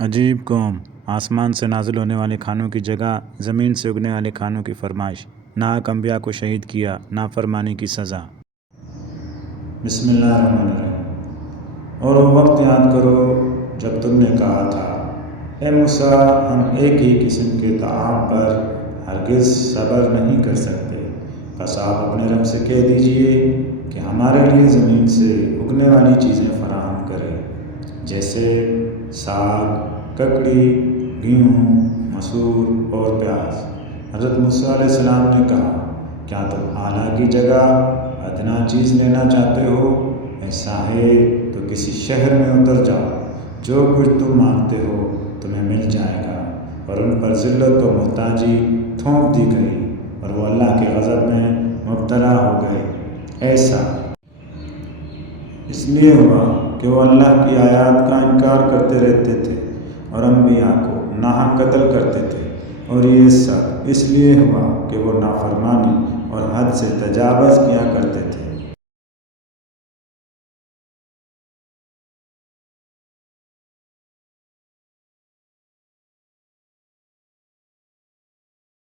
عجیب قوم، آسمان سے نازل ہونے والے کھانوں کی جگہ زمین سے اگنے والے کھانوں کی فرمائش، ناحق انبیاء کو شہید کیا، نافرمانی کی سزا۔ بسم اللہ الرحمن الرحیم۔ اور وہ وقت یاد کرو جب تم نے کہا تھا، اے موسیٰ، ہم ایک ہی قسم کے طعام پر ہرگز صبر نہیں کر سکتے، بس آپ اپنے رب سے کہہ دیجئے کہ ہمارے لیے زمین سے اگنے والی چیزیں فراہم کرے، جیسے ساگ، ککڑی، گیہوں، مسور اور پیاز۔ حضرت موسیٰ علیہ السلام نے کہا، کیا تم اعلیٰ کی جگہ ادنا چیز لینا چاہتے ہو؟ ایسا ہے تو کسی شہر میں اتر جاؤ، جو کچھ تم مانگتے ہو تمہیں مل جائے گا۔ اور ان پر ذلت و محتاجی تھوپ دی گئی اور وہ اللہ کے غضب میں مبتلا ہو گئے۔ ایسا اس لیے ہوا کہ وہ اللہ کی آیات کا انکار کرتے رہتے تھے اور انبیاء کو ناحق قتل کرتے تھے، اور یہ سب اس لیے ہوا کہ وہ نافرمانی اور حد سے تجاوز کیا کرتے تھے۔